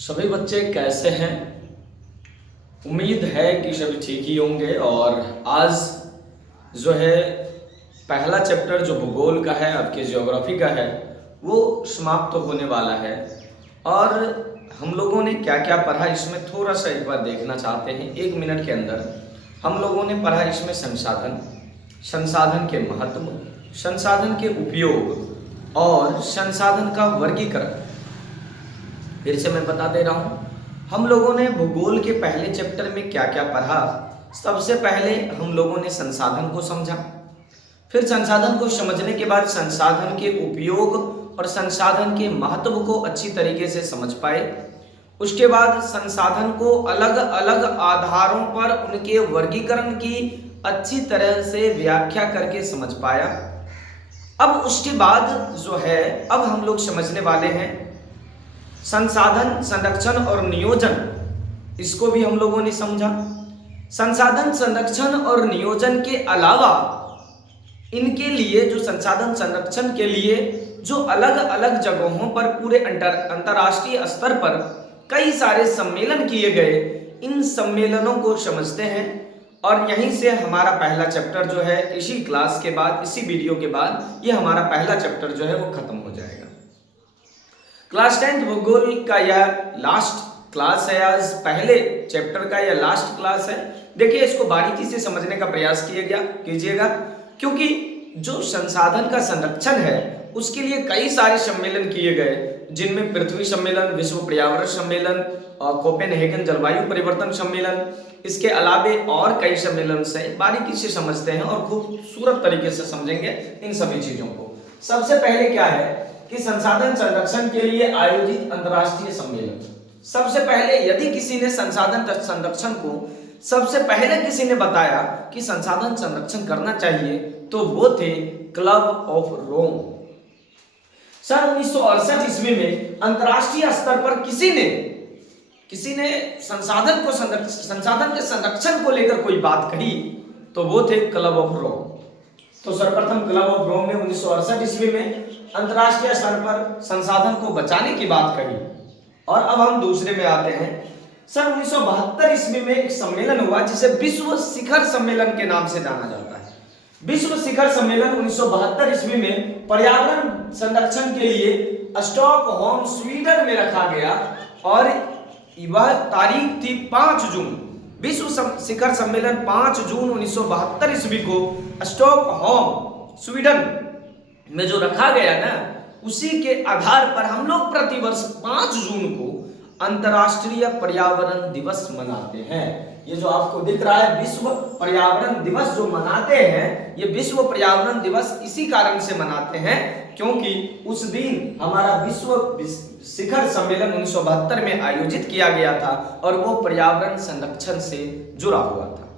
सभी बच्चे कैसे हैं? उम्मीद है कि सभी ठीक ही होंगे। और आज जो है पहला चैप्टर जो भूगोल का है, आपके ज्योग्राफी का है, वो समाप्त होने वाला है। और हम लोगों ने क्या क्या पढ़ा इसमें थोड़ा सा एक बार देखना चाहते हैं। 1 मिनट के अंदर हम लोगों ने पढ़ा इसमें संसाधन, संसाधन के महत्व, संसाधन के उपयोग और संसाधन का वर्गीकरण। फिर से मैं बता दे रहा हूँ, हम लोगों ने भूगोल के पहले चैप्टर में क्या क्या पढ़ा। सबसे पहले हम लोगों ने संसाधन को समझा, फिर संसाधन को समझने के बाद संसाधन के उपयोग और संसाधन के महत्व को अच्छी तरीके से समझ पाए। उसके बाद संसाधन को अलग अलग आधारों पर उनके वर्गीकरण की अच्छी तरह से व्याख्या करके समझ पाया। अब उसके बाद जो है अब हम लोग समझने वाले हैं संसाधन संरक्षण और नियोजन। इसको भी हम लोगों ने समझा। संसाधन संरक्षण और नियोजन के अलावा इनके लिए जो संसाधन संरक्षण के लिए जो अलग अलग जगहों पर पूरे अंतर्राष्ट्रीय स्तर पर कई सारे सम्मेलन किए गए, इन सम्मेलनों को समझते हैं। और यहीं से हमारा पहला चैप्टर जो है इसी क्लास के बाद, इसी वीडियो के बाद ये हमारा पहला चैप्टर जो है वो खत्म हो जाएगा। क्लास 10 भूगोल का यह लास्ट क्लास है। आज पहले चैप्टर का यह लास्ट क्लास है। देखिए, इसको बारीकी से समझने का प्रयास कीजिएगा, क्योंकि जो संसाधन का संरक्षण है उसके लिए कई सारे सम्मेलन किए गए, जिनमें पृथ्वी सम्मेलन, विश्व पर्यावरण सम्मेलन और कोपेनहेगन जलवायु परिवर्तन सम्मेलन, इसके अलावे और कई सम्मेलन से बारीकी से समझते हैं और खूबसूरत तरीके से समझेंगे इन सभी चीजों को। सबसे पहले क्या है कि संसाधन संरक्षण के लिए आयोजित अंतर्राष्ट्रीय सम्मेलन। सबसे पहले यदि किसी ने संसाधन संरक्षण को सबसे पहले किसी ने बताया कि संसाधन संरक्षण करना चाहिए, तो वो थे क्लब ऑफ रोम। सन 1968 ईस्वी में अंतर्राष्ट्रीय स्तर पर किसी ने संसाधन के संरक्षण को लेकर कोई बात कही, तो वो थे क्लब ऑफ रोम। तो सर्वप्रथम क्लब ऑफ रोम ने 1968 ईस्वी में अंतर्राष्ट्रीय स्तर पर संसाधन को बचाने की बात कही। और अब हम दूसरे में आते हैं। सन 1972 ईस्वी में एक सम्मेलन हुआ जिसे विश्व शिखर सम्मेलन के नाम से जाना जाता है। विश्व शिखर सम्मेलन 1972 ईस्वी में पर्यावरण संरक्षण के लिए स्टॉकहोम स्वीडन में रखा गया और वह तारीख थी 5 जून। विश्व शिखर सम्मेलन 5 जून 1972 ईस्वी को स्टॉकहोम स्वीडन में जो रखा गया ना, उसी के आधार पर हम लोग प्रतिवर्ष 5 जून को अंतर्राष्ट्रीय पर्यावरण दिवस मनाते हैं। ये जो आपको दिख रहा है विश्व पर्यावरण दिवस जो मनाते हैं, ये विश्व पर्यावरण दिवस इसी कारण से मनाते हैं क्योंकि उस दिन हमारा विश्व शिखर सम्मेलन 1972 में आयोजित किया गया था और वो पर्यावरण संरक्षण से जुड़ा हुआ था।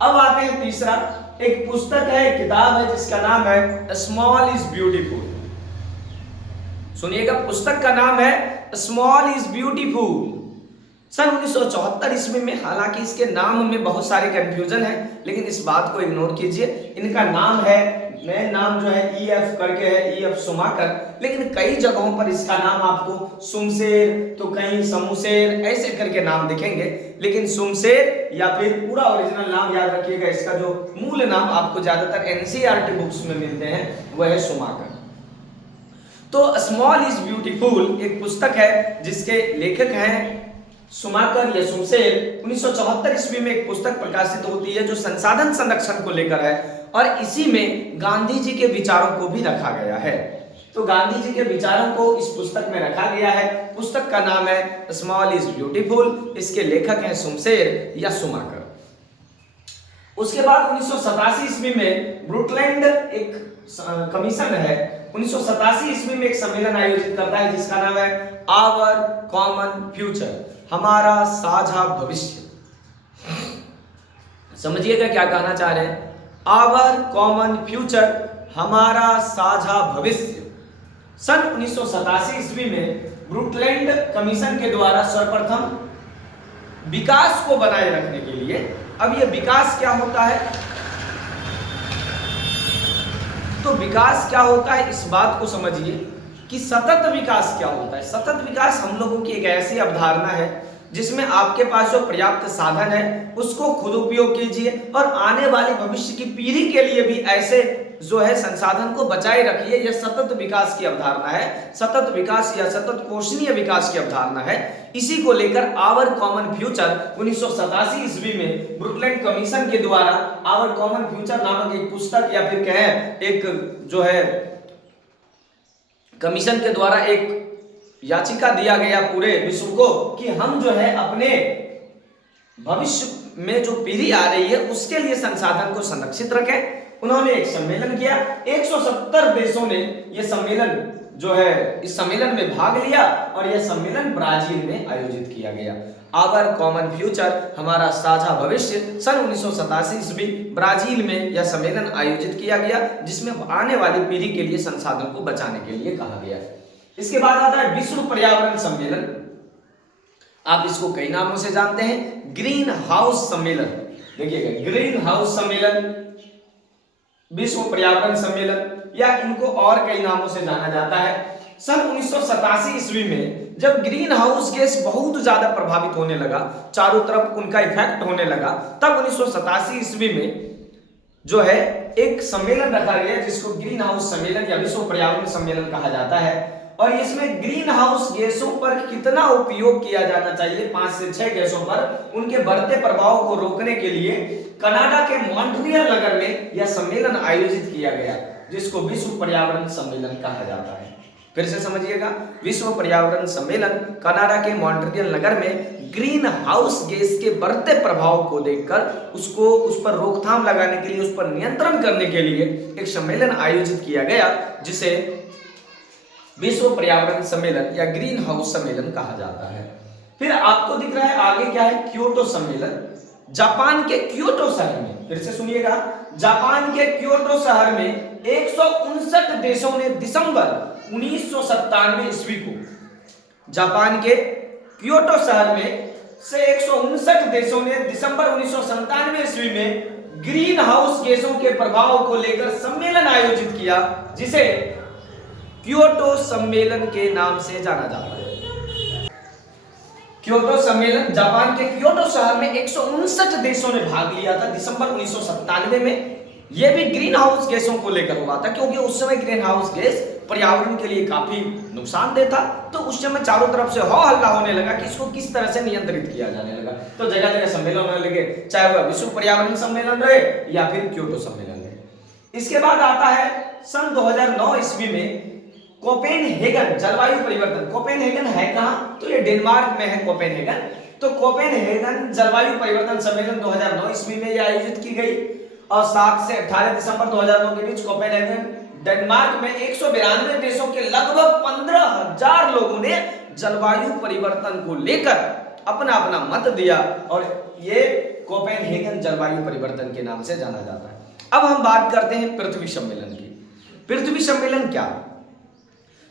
अब आते हैं तीसरा। एक पुस्तक है, एक किताब है जिसका नाम है स्मॉल इज ब्यूटीफुल। सुनिएगा, पुस्तक का नाम है स्मॉल इज ब्यूटीफुल। सन 1974 ईस्वी में, हालांकि इसके नाम में बहुत सारे कंफ्यूजन है, लेकिन इस बात को इग्नोर कीजिए। इनका नाम है, मेन नाम जो है EF करके है, EF शुमाकर, लेकिन कई जगहों पर इसका नाम आपको सुमशेर, तो कहीं समूशेर, ऐसे करके नाम दिखेंगे। लेकिन सुमशेर या फिर पूरा ओरिजिनल नाम याद रखिएगा, इसका जो मूल नाम आपको ज्यादातर NCERT बुक्स में मिलते हैं वह है शुमाकर। तो स्मॉल इज ब्यूटीफुल एक पुस्तक है जिसके लेखक हैं शुमाकर या सुमशेर। 1974 ईस्वी में एक पुस्तक प्रकाशित होती है जो संसाधन संरक्षण को लेकर है और इसी में गांधी जी के विचारों को भी रखा गया है। तो गांधी जी के विचारों को इस पुस्तक में रखा गया है। पुस्तक का नाम है स्मॉल इज ब्यूटीफुल। इसके लेखक हैं शुमशेर या शुमाकर। उसके बाद 1987 ईस्वी में ब्रुटलैंड एक कमीशन है, 1987 ईस्वी में एक सम्मेलन आयोजित करता है जिसका नाम है आवर कॉमन फ्यूचर, हमारा साझा भविष्य। समझिएगा क्या कहना चाह रहे हैं। आवर कॉमन फ्यूचर, हमारा साझा भविष्य। सन 1987 ईस्वी में ब्रुटलैंड कमीशन के द्वारा सर्वप्रथम विकास को बनाए रखने के लिए, अब यह विकास क्या होता है, तो विकास क्या होता है इस बात को समझिए कि सतत विकास क्या होता है। सतत विकास हम लोगों की एक ऐसी अवधारणा है जिसमें आपके पास जो पर्याप्त साधन है उसको खुद उपयोग कीजिए और आने वाली भविष्य की पीढ़ी के लिए भी ऐसे जो है संसाधन को बचाए रखिए। यह सतत विकास की अवधारणा है, सतत विकास या सतत पोषणीय विकास की अवधारणा है। इसी को लेकर आवर कॉमन फ्यूचर 1987 ईस्वी में ब्रुकलैंड कमीशन के द्वारा आवर कॉमन फ्यूचर नामक एक पुस्तक या फिर कहें एक जो है कमीशन के द्वारा एक याचिका दिया गया पूरे विश्व को कि हम जो है अपने भविष्य में जो पीढ़ी आ रही है उसके लिए संसाधन को संरक्षित रखें। उन्होंने एक सम्मेलन किया, 170 देशों ने यह सम्मेलन जो है इस सम्मेलन में भाग लिया और यह सम्मेलन ब्राजील में आयोजित किया गया। आवर कॉमन फ्यूचर हमारा साझा भविष्य सन 1987 ईस्वी ब्राजील में यह सम्मेलन आयोजित किया गया जिसमें आने वाली पीढ़ी के लिए संसाधन को बचाने के लिए कहा गया। इसके बाद आता है विश्व पर्यावरण सम्मेलन। आप इसको कई नामों से जानते हैं, ग्रीन हाउस सम्मेलन। देखिएगा, ग्रीन हाउस सम्मेलन, विश्व पर्यावरण सम्मेलन या इनको और कई नामों से जाना जाता है। सन 1987 ईस्वी में जब ग्रीन हाउस गैस बहुत ज्यादा प्रभावित होने लगा, चारों तरफ उनका इफेक्ट होने लगा, तब 1987 ईस्वी में जो है एक सम्मेलन रखा गया जिसको ग्रीन हाउस सम्मेलन या विश्व पर्यावरण सम्मेलन कहा जाता है। और इसमें ग्रीन हाउस गैसों पर कितना उपयोग किया जाना चाहिए, 5 से 6 गैसों पर, उनके बढ़ते प्रभाव को रोकने के लिए कनाडा के मॉन्ट्रियल नगर में यह सम्मेलन आयोजित किया गया जिसको विश्व पर्यावरण सम्मेलन कहा जाता है। फिर से समझिएगा, विश्व पर्यावरण सम्मेलन कनाडा के मॉन्ट्रियल नगर में ग्रीन हाउस गैस के बढ़ते प्रभाव को देखकर उसको उस पर रोकथाम लगाने के लिए, उस पर नियंत्रण करने के लिए एक सम्मेलन आयोजित किया गया जिसे विश्व पर्यावरण सम्मेलन या ग्रीन हाउस सम्मेलन कहा जाता है। फिर आपको दिख रहा है आगे क्या है, क्योटो सम्मेलन। जापान के क्योटो शहर में, फिर से सुनिएगा, जापान के क्योटो शहर में 159 देशों ने दिसंबर 1997 ईस्वी को, जापान के क्योटो शहर में से 159 देशों ने दिसंबर 1997 ईस्वी में ग्रीन हाउस गैसों के प्रभाव को लेकर सम्मेलन आयोजित किया जिसे क्योटो सम्मेलन के नाम से जाना जाता है। क्योटो सम्मेलन, जापान के क्योटो शहर में 159 देशों ने भाग लिया था दिसंबर 1997 में। यह भी ग्रीन हाउस गैसों को लेकर हुआ था क्योंकि उस समय ग्रीन हाउस गैस पर्यावरण के लिए काफी नुकसानदेह था। तो उस समय चारों तरफ से हो हल्ला होने लगा कि इसको किस तरह से नियंत्रित किया जाने लगा। तो जगह जगह सम्मेलन होने लगे, चाहे वह विश्व पर्यावरण सम्मेलन रहे या फिर क्योटो सम्मेलन रहे। इसके बाद आता है सन 2009 ईस्वी में कोपेनहेगन जलवायु परिवर्तन। कोपेनहेगन है कहां, तो ये डेनमार्क में है कोपेनहेगन। तो कोपेनहेगन जलवायु परिवर्तन सम्मेलन 2009 ईस्वी में ये आयोजित की गई और 7 से 18 दिसंबर 2009 के बीच कोपेनहेगन डेनमार्क में 192 देशों के लगभग 15,000 लोगों ने जलवायु परिवर्तन को लेकर अपना अपना मत दिया और ये कोपेनहेगन जलवायु परिवर्तन के नाम से जाना जाता है। अब हम बात करते हैं पृथ्वी सम्मेलन की। पृथ्वी सम्मेलन क्या है?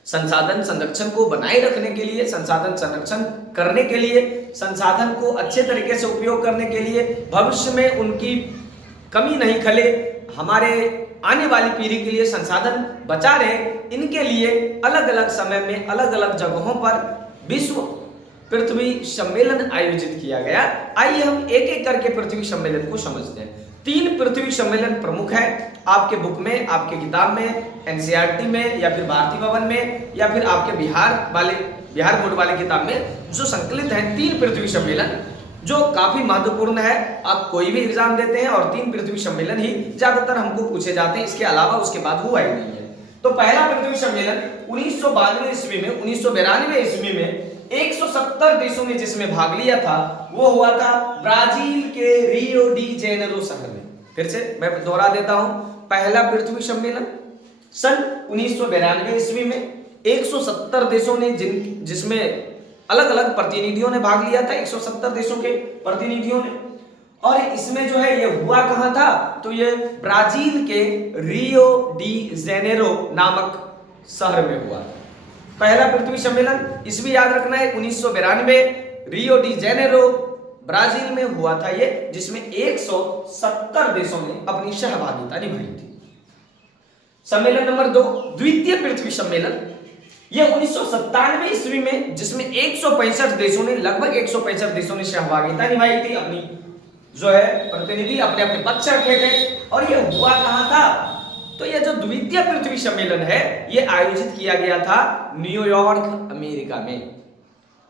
संसाधन संरक्षण को बनाए रखने के लिए, संसाधन संरक्षण करने के लिए, संसाधन को अच्छे तरीके से उपयोग करने के लिए, भविष्य में उनकी कमी नहीं खले, हमारे आने वाली पीढ़ी के लिए संसाधन बचा रहे, इनके लिए अलग अलग समय में अलग अलग जगहों पर विश्व पृथ्वी सम्मेलन आयोजित किया गया। आइए हम एक एक करके पृथ्वी सम्मेलन को समझते हैं। 3 पृथ्वी सम्मेलन प्रमुख है आपके बुक में, आपके किताब में, एनसीईआरटी में या फिर भारती भवन में या फिर आपके बिहार बोर्ड वाले किताब में जो संकलित है। 3 पृथ्वी सम्मेलन जो काफी महत्वपूर्ण है। आप कोई भी एग्जाम देते हैं और 3 पृथ्वी सम्मेलन ही ज्यादातर हमको पूछे जाते हैं, इसके अलावा उसके बाद हुआ ही नहीं है। तो पहला पृथ्वी सम्मेलन 1992 ईस्वी में, 1992 ईस्वी में 170 देशों ने जिसमें भाग लिया था वो हुआ था ब्राजील के रियो डी जेनेरो शहर में। फिर से मैं दोहरा देता हूं, पहला पृथ्वी सम्मेलन सन 1992 ईस्वी में 170 देशों ने जिसमें अलग अलग प्रतिनिधियों ने भाग लिया था, 170 देशों के प्रतिनिधियों ने। और इसमें जो है ये हुआ कहां था, तो ये ब्राजील के रियो डी जेनेरो नामक शहर में हुआ था। पहला पृथ्वी सम्मेलन इसमें याद रखना है 1992 रियो डी जेनेरो ब्राजील में हुआ था ये, जिसमें 170 देशों ने अपनी सहभागिता निभाई थी। सम्मेलन नंबर 2 द्वितीय पृथ्वी सम्मेलन, ये 1997 ईस्वी में, जिसमें 165 देशों ने, लगभग 165 देशों ने सहभागिता निभाई थी, अपनी जो है प्रतिनिधि अपने अपने पक्ष रखे थे। और ये हुआ कहां था? तो ये जो द्वितीय पृथ्वी सम्मेलन है ये आयोजित किया गया था न्यूयॉर्क, अमेरिका में।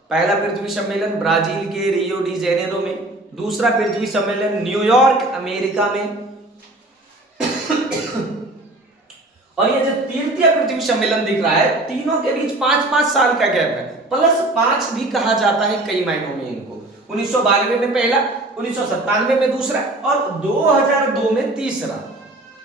पहला पृथ्वी सम्मेलन ब्राजील के रियो डी जेनेरो में, दूसरा पृथ्वी सम्मेलन न्यूयॉर्क, अमेरिका में, और ये जो तृतीय पृथ्वी सम्मेलन दिख रहा है, तीनों के बीच 5-5 साल का गैप है, +5 भी कहा जाता है कई मायनों में इनको। 1992 में पहला, 1997 में दूसरा और 2002 में तीसरा।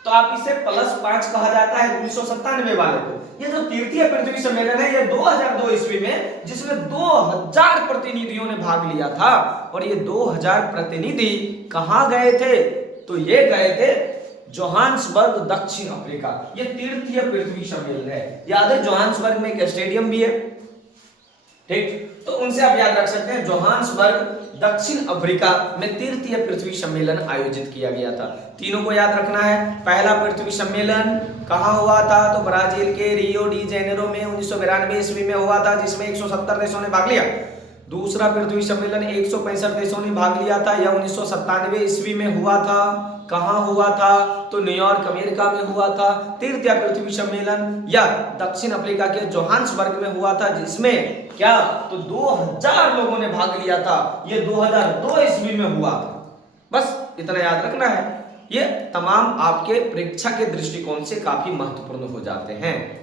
तो आप इसे +5 कहा जाता है 1997 वाले को। ये जो तृतीय पृथ्वी सम्मेलन है ये 2002 ईस्वी में, जिसमें 2000 प्रतिनिधियों ने भाग लिया था। और ये 2000 प्रतिनिधि कहां गए थे? तो ये गए थे जोहान्सबर्ग, दक्षिण अफ्रीका। ये तृतीय पृथ्वी सम्मेलन है। याद है जोहान्सबर्ग में एक स्टेडियम भी है, ठीक, तो उनसे आप याद रख सकते हैं। जोहान्सबर्ग, दक्षिण अफ्रीका में तृतीय पृथ्वी सम्मेलन आयोजित किया गया था। तीनों को याद रखना है। पहला पृथ्वी सम्मेलन कहां हुआ था? तो ब्राजील के रियो डी जेनेरो में 1992 ईस्वी में हुआ था, जिसमें 170 देशों ने भाग लिया। दूसरा पृथ्वी सम्मेलन 165 देशों ने भाग लिया था, यह 1997 ईस्वी में हुआ था। कहां हुआ था? तो न्यूयॉर्क, अमेरिका में हुआ था। तृतीय पृथ्वी सम्मेलन या दक्षिण अफ्रीका के जोहान्सबर्ग में हुआ था, जिसमें क्या? तो 2000 लोगों ने भाग लिया था। ये 2002 ईस्वी में हुआ था। बस इतना याद रखना है। ये तमाम आपके परीक्षा के दृष्टिकोण से काफी महत्वपूर्ण हो जाते हैं।